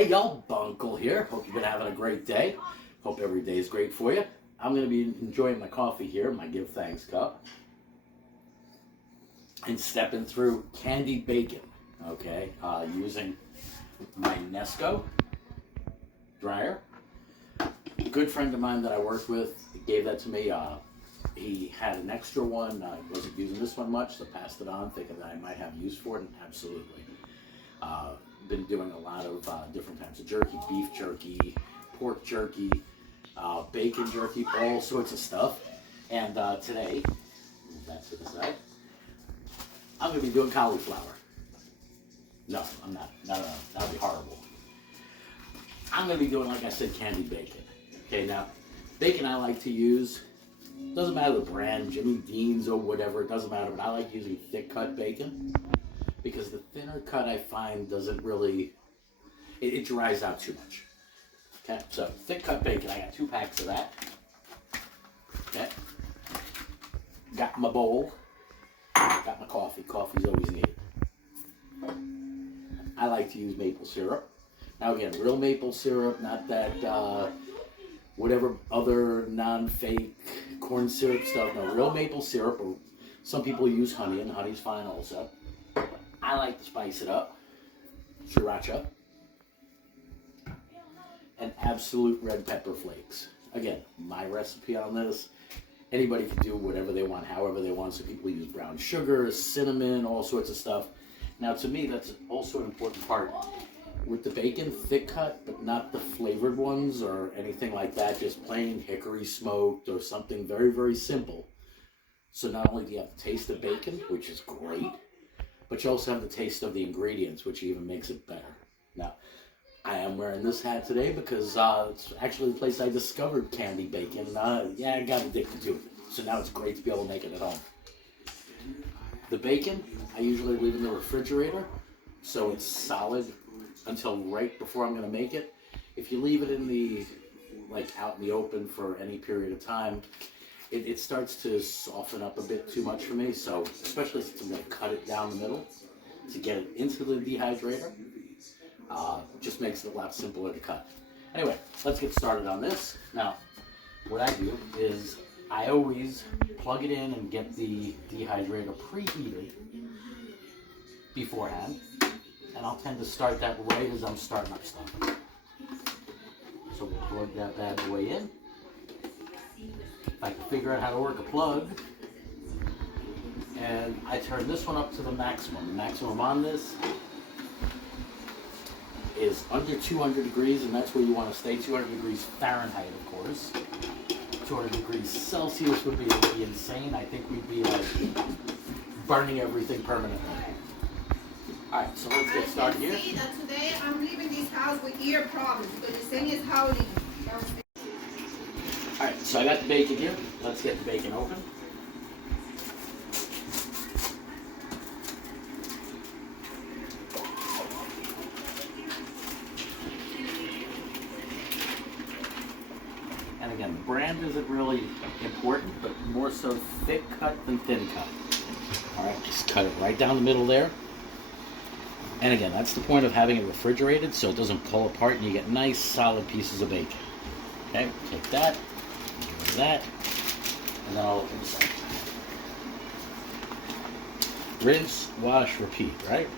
Hey y'all, Bunkle here. Hope you've been having a great day. Hope every day is great for you. I'm going to be enjoying my coffee here, my Give Thanks cup, and stepping through candied bacon, okay, using my Nesco dryer. A good friend of mine that I worked with gave that to me. He had an extra one. I wasn't using this one much, so passed it on, thinking that I might have use for it, and absolutely. Been doing a lot of different types of jerky, beef jerky, pork jerky, bacon jerky, all sorts of stuff. And today, move that to the side, I'm going to be doing cauliflower. No, I'm not. That would be horrible. I'm going to be doing, like I said, candied bacon. Okay, now, bacon I like to use, doesn't matter the brand, Jimmy Dean's or whatever, it doesn't matter, but I like using thick cut bacon. Because the thinner cut I find doesn't really, it dries out too much. Okay, so thick cut bacon, I got 2 packs of that. Okay, got my bowl, got my coffee. Coffee's always needed. I like to use maple syrup. Now again, real maple syrup, not that whatever other non-fake corn syrup stuff. No, real maple syrup, or some people use honey, and honey's fine also. I like to spice it up. Sriracha. And absolute red pepper flakes. Again, my recipe on this. Anybody can do whatever they want, however they want. So people use brown sugar, cinnamon, all sorts of stuff. Now to me, that's also an important part. With the bacon, thick cut, but not the flavored ones or anything like that. Just plain hickory smoked or something very, very simple. So not only do you have the taste of bacon, which is great, but you also have the taste of the ingredients, which even makes it better. Now, I am wearing this hat today because it's actually the place I discovered candied bacon. Yeah, I got addicted to it. So now it's great to be able to make it at home. The bacon, I usually leave in the refrigerator, so it's solid until right before I'm going to make it. If you leave it in the, out in the open for any period of time, it starts to soften up a bit too much for me, so especially since I'm going to cut it down the middle to get it into the dehydrator, just makes it a lot simpler to cut. Anyway, let's get started on this. Now, what I do is I always plug it in and get the dehydrator preheated beforehand, and I'll tend to start that right as I'm starting up stuff. So we'll plug that bad boy in. I can figure out how to work a plug, and I turn this one up to the maximum. The maximum on this is under 200 degrees, and that's where you want to stay. 200 degrees Fahrenheit, of course. 200 degrees Celsius would be insane. I think we'd be like burning everything permanently. All right, so let's get started here. See that today I'm leaving this house with ear problems because the thing is howling. Alright, so I got the bacon here. Let's get the bacon open. And again, the brand isn't really important, but more so thick cut than thin cut. Alright, just cut it right down the middle there. And again, that's the point of having it refrigerated so it doesn't pull apart and you get nice solid pieces of bacon. Okay, take that. That, and then I'll open this up. Rinse, wash, repeat, right?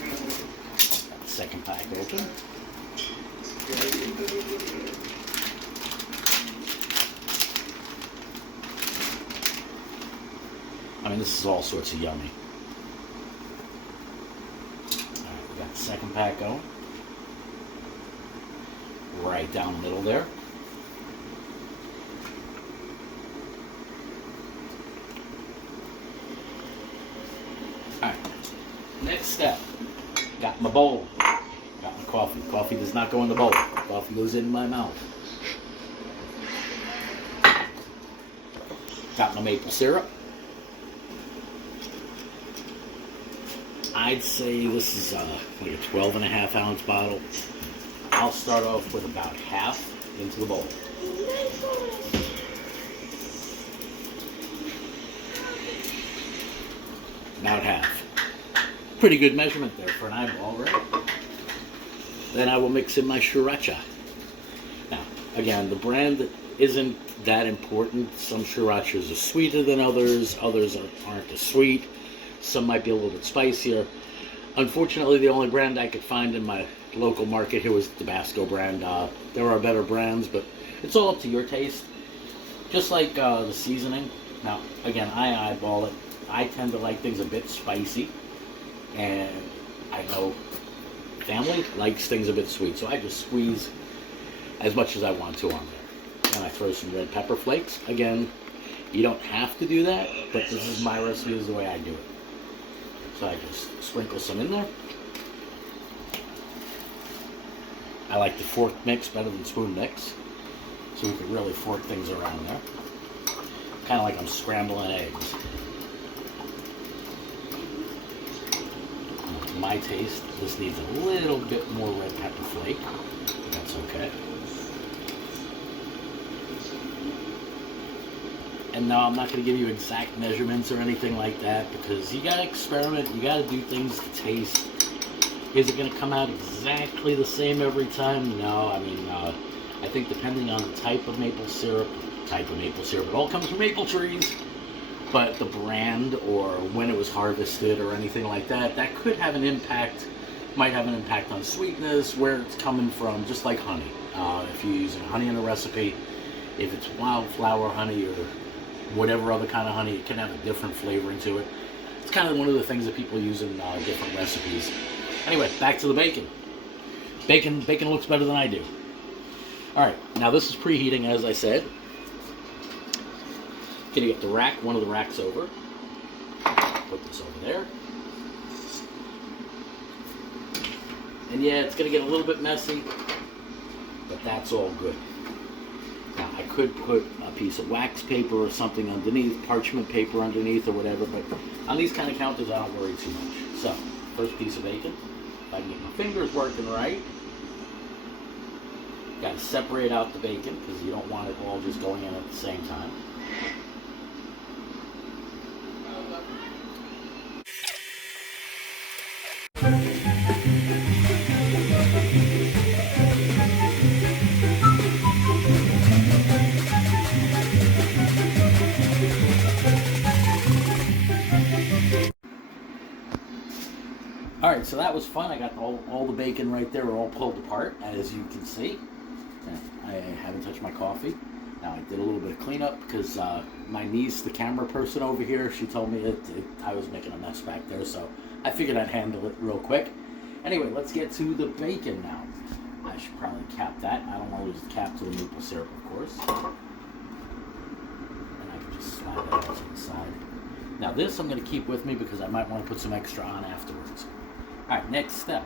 Got the second pack open. I mean, this is all sorts of yummy. Alright, we got the second pack going. Right down the middle there. Alright, next step. Got my bowl. Got my coffee. Coffee does not go in the bowl. Coffee goes in my mouth. Got my maple syrup. I'd say this is like a 12.5 ounce bottle. I'll start off with about half into the bowl. About half. pretty good measurement there for an eyeball, right? Then I will mix in my sriracha. Now, again, the brand isn't that important. Some srirachas are sweeter than others. Others aren't as sweet. Some might be a little bit spicier. Unfortunately, the only brand I could find in my local market here was the Tabasco brand. There are better brands, but it's all up to your taste. Just like the seasoning. Now, again, I eyeball it. I tend to like things a bit spicy, and I know family likes things a bit sweet, so I just squeeze as much as I want to on there. And I throw some red pepper flakes. Again, you don't have to do that, but this is my recipe, this is the way I do it. So I just sprinkle some in there. I like the fork mix better than spoon mix, so we can really fork things around there. Kind of like I'm scrambling eggs. To my taste, this needs a little bit more red pepper flake. That's okay. And no, I'm not going to give you exact measurements or anything like that, because you got to experiment, you got to do things to taste. Is it going to come out exactly the same every time? No, I mean, I think depending on the type of maple syrup, it all comes from maple trees, but the brand or when it was harvested or anything like that, that could have an impact, might have an impact on sweetness, where it's coming from, just like honey. If you're using honey in a recipe, if it's wildflower honey or whatever other kind of honey, it can have a different flavoring to it. It's kind of one of the things that people use in different recipes. Anyway, back to the bacon. Bacon looks better than I do. Alright, now this is preheating, as I said. Gonna get the rack, one of the racks over. Put this over there. And yeah, it's gonna get a little bit messy, but that's all good. Now, I could put a piece of wax paper or something underneath, parchment paper underneath or whatever, but on these kind of counters, I don't worry too much. So, first piece of bacon. If I can get my fingers working right. Got to separate out the bacon because you don't want it all just going in at the same time. Alright, so that was fun. I got all the bacon right there, all pulled apart, as you can see. I haven't touched my coffee. Now, I did a little bit of cleanup because my niece, the camera person over here, she told me I was making a mess back there, so I figured I'd handle it real quick. Anyway, let's get to the bacon now. I should probably cap that. I don't want to lose the cap to the maple syrup, of course. And I can just slide that off to the side. Now, this I'm going to keep with me because I might want to put some extra on afterwards. Alright, next step.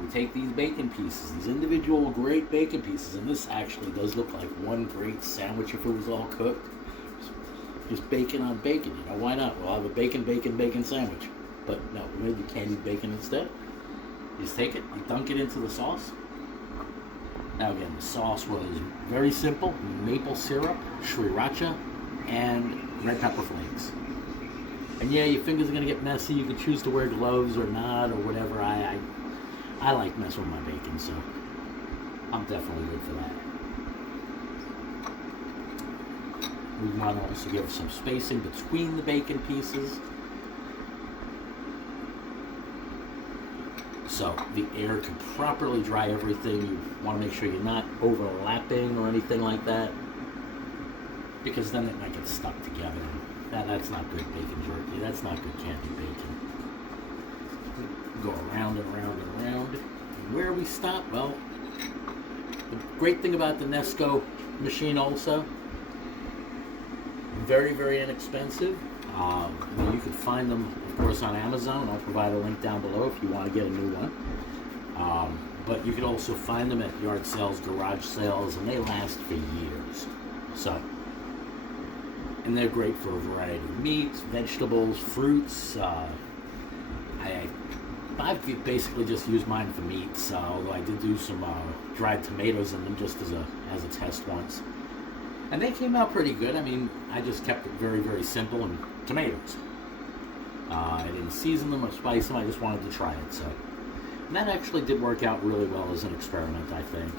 We take these bacon pieces, these individual great bacon pieces, and this actually does look like one great sandwich if it was all cooked. Just bacon on bacon, you know, why not? We'll have a bacon sandwich. But no, we're going to do candied bacon instead. You just take it, you dunk it into the sauce. Now again, the sauce was very simple: maple syrup, sriracha, and red pepper flakes. And yeah, your fingers are going to get messy. You can choose to wear gloves or not or whatever. I like messing with my bacon, so I'm definitely good for that. We want to also give some spacing between the bacon pieces, so the air can properly dry everything. You want to make sure you're not overlapping or anything like that, because then it might get stuck together. That's not good bacon jerky. That's not good candied bacon. Go around and around and around. And where we stop? Well, the great thing about the Nesco machine also, very, very inexpensive. You can find them, of course, on Amazon. I'll provide a link down below if you want to get a new one. But you can also find them at yard sales, garage sales, and they last for years. So, and they're great for a variety of meats, vegetables, fruits. I've basically just used mine for meats, although I did do some dried tomatoes in them just as a test once. And they came out pretty good. I mean, I just kept it very, very simple, and tomatoes. I didn't season them or spice them. I just wanted to try it. So, and that actually did work out really well as an experiment, I think.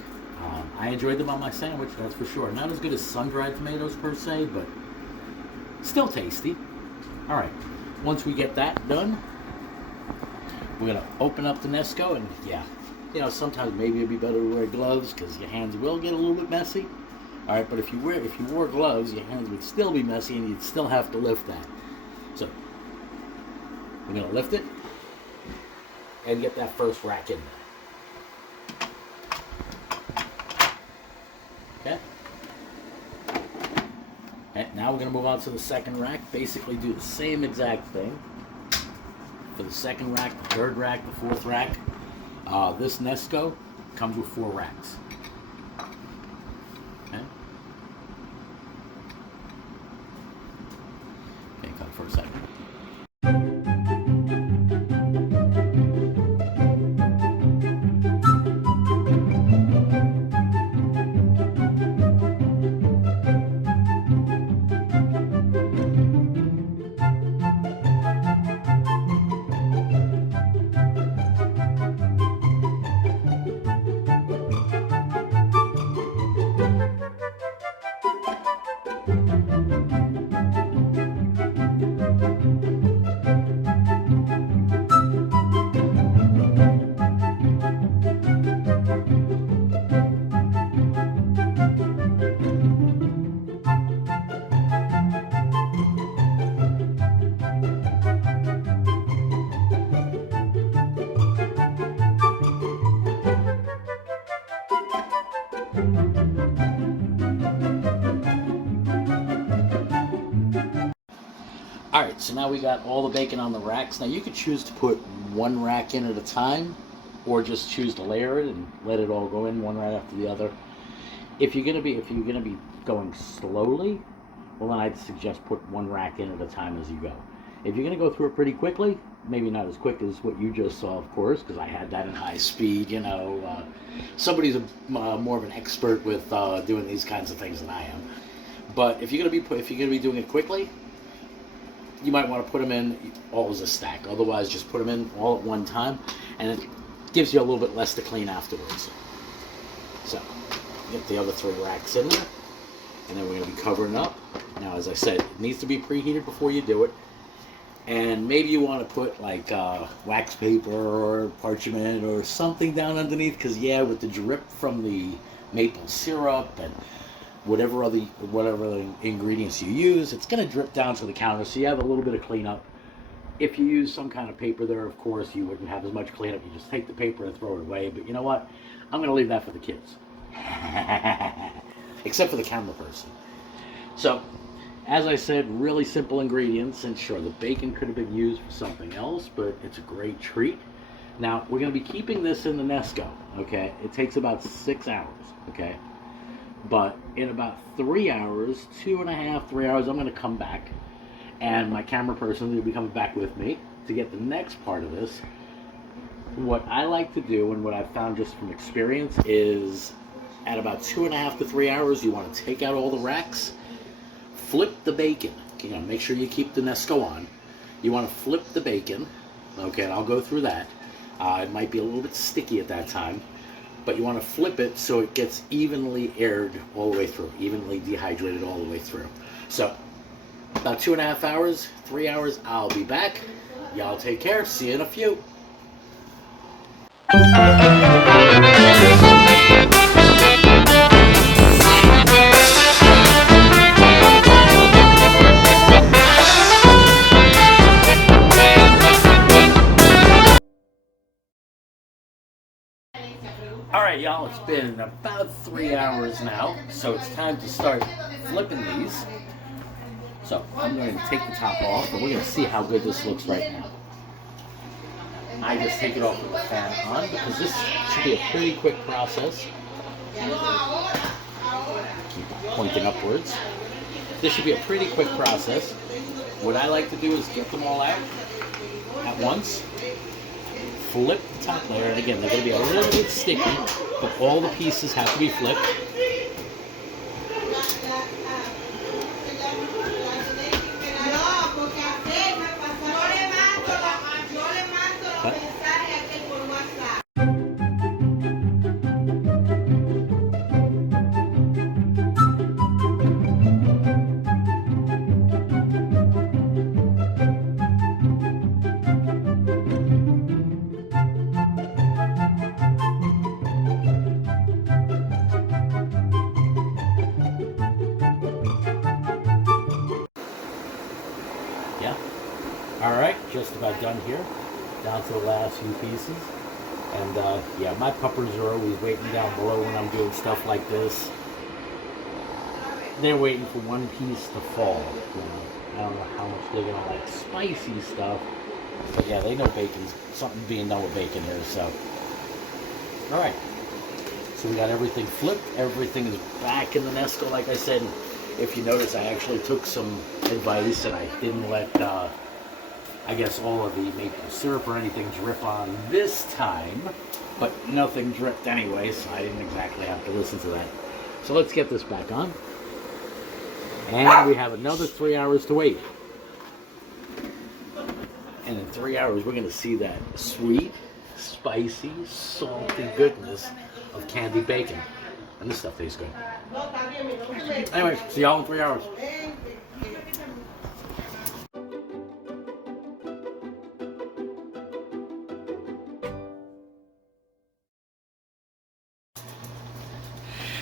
I enjoyed them on my sandwich, that's for sure. Not as good as sun-dried tomatoes per se, but still tasty. All right, once we get that done, we're gonna open up the Nesco, and yeah, you know, sometimes maybe it'd be better to wear gloves because your hands will get a little bit messy. All right, but if you wore gloves, your hands would still be messy, and you'd still have to lift that. So we're gonna lift it and get that first rack in there. Okay. And now we're gonna move on to the second rack. Basically, do the same exact thing for the second rack, the third rack, the fourth rack. This Nesco comes with 4 racks. Okay. Okay, cut for a second. Alright, so now we got all the bacon on the racks. Now you could choose to put one rack in at a time, or just choose to layer it and let it all go in one right after the other. If you're gonna be going slowly, well then I'd suggest put one rack in at a time as you go. If you're gonna go through it pretty quickly, maybe not as quick as what you just saw, of course, because I had that in high speed. You know, somebody's more of an expert with doing these kinds of things than I am. But if you're gonna be doing it quickly, you might want to put them in all as a stack. Otherwise, just put them in all at one time, and it gives you a little bit less to clean afterwards. So, get the other 3 racks in there, and then we're going to be covering up. Now, as I said, it needs to be preheated before you do it. And maybe you want to put like wax paper or parchment or something down underneath, because yeah, with the drip from the maple syrup and whatever other ingredients you use, it's going to drip down to the counter, so you have a little bit of cleanup. If you use some kind of paper there, of course, you wouldn't have as much cleanup. You just take the paper and throw it away. But you know what? I'm going to leave that for the kids. Except for the camera person. So, as I said, really simple ingredients. And sure, the bacon could have been used for something else, but it's a great treat. Now, we're going to be keeping this in the Nesco, okay? It takes about 6 hours, okay? But in about 3 hours, 2.5, 3 hours, I'm going to come back, and my camera person will be coming back with me to get the next part of this. What I like to do, and what I've found just from experience, is at about 2.5 to 3 hours, you want to take out all the racks, flip the bacon. You know, make sure you keep the Nesco on. You want to flip the bacon, okay, and I'll go through that. It might be a little bit sticky at that time. But you want to flip it so it gets evenly aired all the way through, evenly dehydrated all the way through. So, about 2.5 hours, 3 hours, I'll be back. Y'all take care. See you in a few. Alright y'all, it's been about 3 hours now, so it's time to start flipping these. So I'm going to take the top off, and we're going to see how good this looks right now. I just take it off with the fan on, because this should be a pretty quick process. Keep pointing upwards. This should be a pretty quick process. What I like to do is get them all out at once. Flip the top layer, and again, they're going to be a little bit sticky, but all the pieces have to be flipped. Alright, just about done here. Down to the last few pieces. And yeah, my puppers are always waiting down below when I'm doing stuff like this. They're waiting for one piece to fall. You know, I don't know how much they're gonna like spicy stuff. But yeah, they know bacon's something being done with bacon here, so. Alright. So we got everything flipped. Everything is back in the Nesco, like I said. If you notice, I actually took some advice and I didn't let I guess all of the maple syrup or anything drip on this time, but nothing dripped anyway, so I didn't exactly have to listen to that. So let's get this back on. And we have another 3 hours to wait. And in 3 hours, we're going to see that sweet, spicy, salty goodness of candy bacon. And this stuff tastes good. Anyway, see y'all in 3 hours.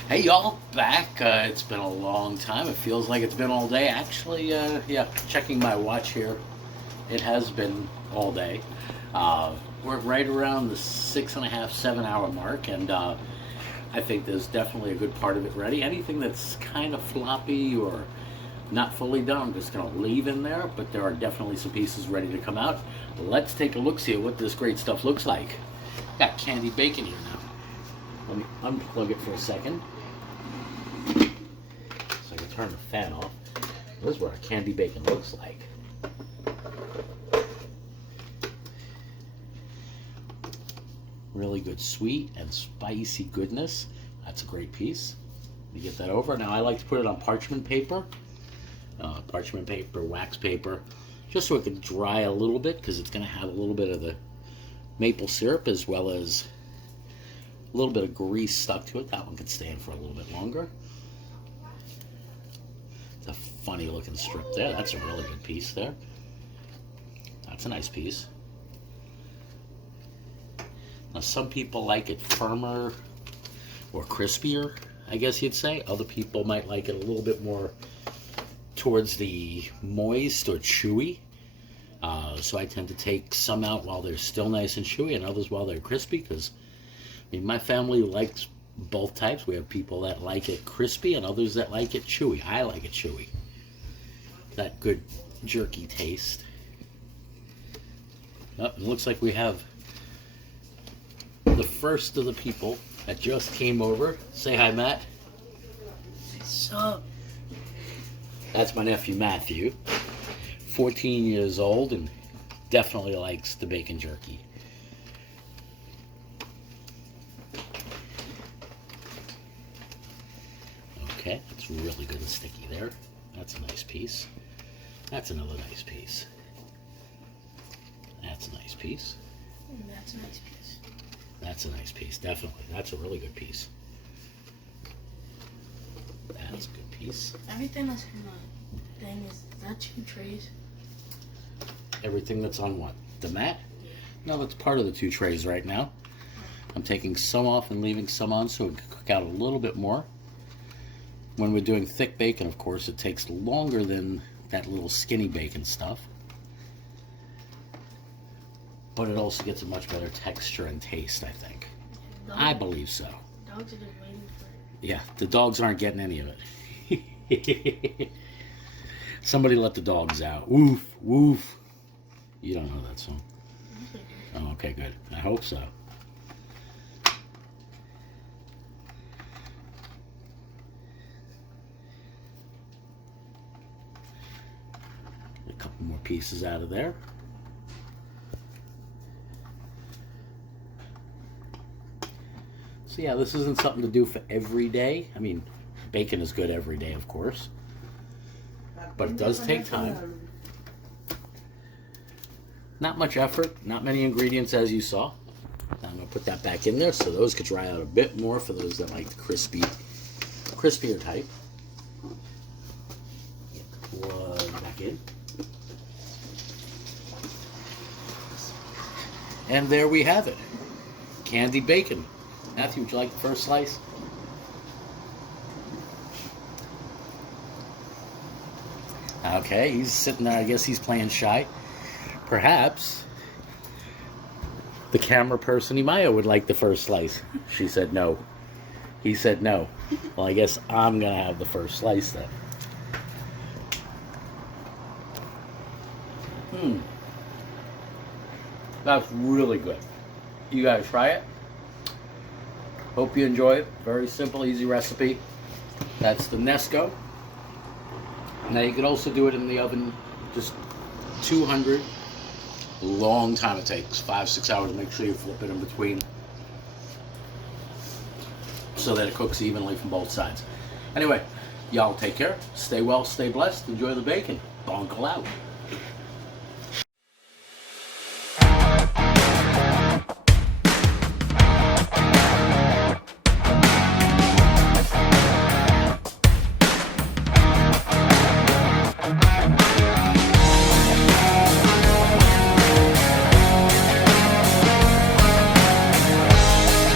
Hey y'all, back. It's been a long time. It feels like it's been all day. Actually, yeah, checking my watch here, it has been all day. We're right around the 6.5, 7 hour mark, and I think there's definitely a good part of it ready. Anything that's kind of floppy or not fully done, I'm just going to leave in there, but there are definitely some pieces ready to come out. Let's take a look, see what this great stuff looks like. Got candy bacon here now. Let me unplug it for a second. So I can turn the fan off. This is what a candy bacon looks like. Really good sweet and spicy goodness. That's a great piece. Let me get that over. Now I like to put it on parchment paper. Wax paper. Just so it can dry a little bit, because it's going to have a little bit of the maple syrup as well as a little bit of grease stuck to it. That one can stand for a little bit longer. It's a funny looking strip there. That's a really good piece there. That's a nice piece. Now some people like it firmer or crispier, I guess you'd say. Other people might like it a little bit more towards the moist or chewy. So I tend to take some out while they're still nice and chewy and others while they're crispy, because I mean, my family likes both types. We have people that like it crispy and others that like it chewy. I like it chewy. That good jerky taste. Oh, it looks like we have the first of the people that just came over. Say hi, Matt. What's up? That's my nephew, Matthew. 14 years old and definitely likes the bacon jerky. Okay, that's really good and sticky there. That's a nice piece. That's another nice piece. That's a nice piece. That's a nice piece. That's a nice piece, definitely. That's a really good piece. That's a good piece. Everything that's in the thing is that 2 trays? Everything that's on what? The mat? No, that's part of the 2 trays right now. I'm taking some off and leaving some on so it can cook out a little bit more. When we're doing thick bacon, of course, it takes longer than that little skinny bacon stuff. But it also gets a much better texture and taste, I think. I believe so. Dogs are just waiting for it. Yeah, the dogs aren't getting any of it. Somebody let the dogs out. Woof, woof. You don't know that song. Oh, okay, good. I hope so. A couple more pieces out of there. So yeah, this isn't something to do for every day. I mean, bacon is good every day, of course. But it does take time. Not much effort, not many ingredients as you saw. I'm going to put that back in there so those could dry out a bit more for those that like the crispier type. Plug back in. And there we have it. Candy bacon. Matthew, would you like the first slice? Okay, he's sitting there. I guess he's playing shy. perhaps the camera person Imaya would like the first slice. She said no. He said no. Well, I guess I'm going to have the first slice then. That's really good. You guys try it. Hope you enjoy it. Very simple, easy recipe. That's the Nesco. Now you could also do it in the oven, just 200. Long time it takes, 5-6 hours. Make sure you flip it in between so that it cooks evenly from both sides. Anyway, y'all take care. Stay well, stay blessed. Enjoy the bacon. Bunkle out.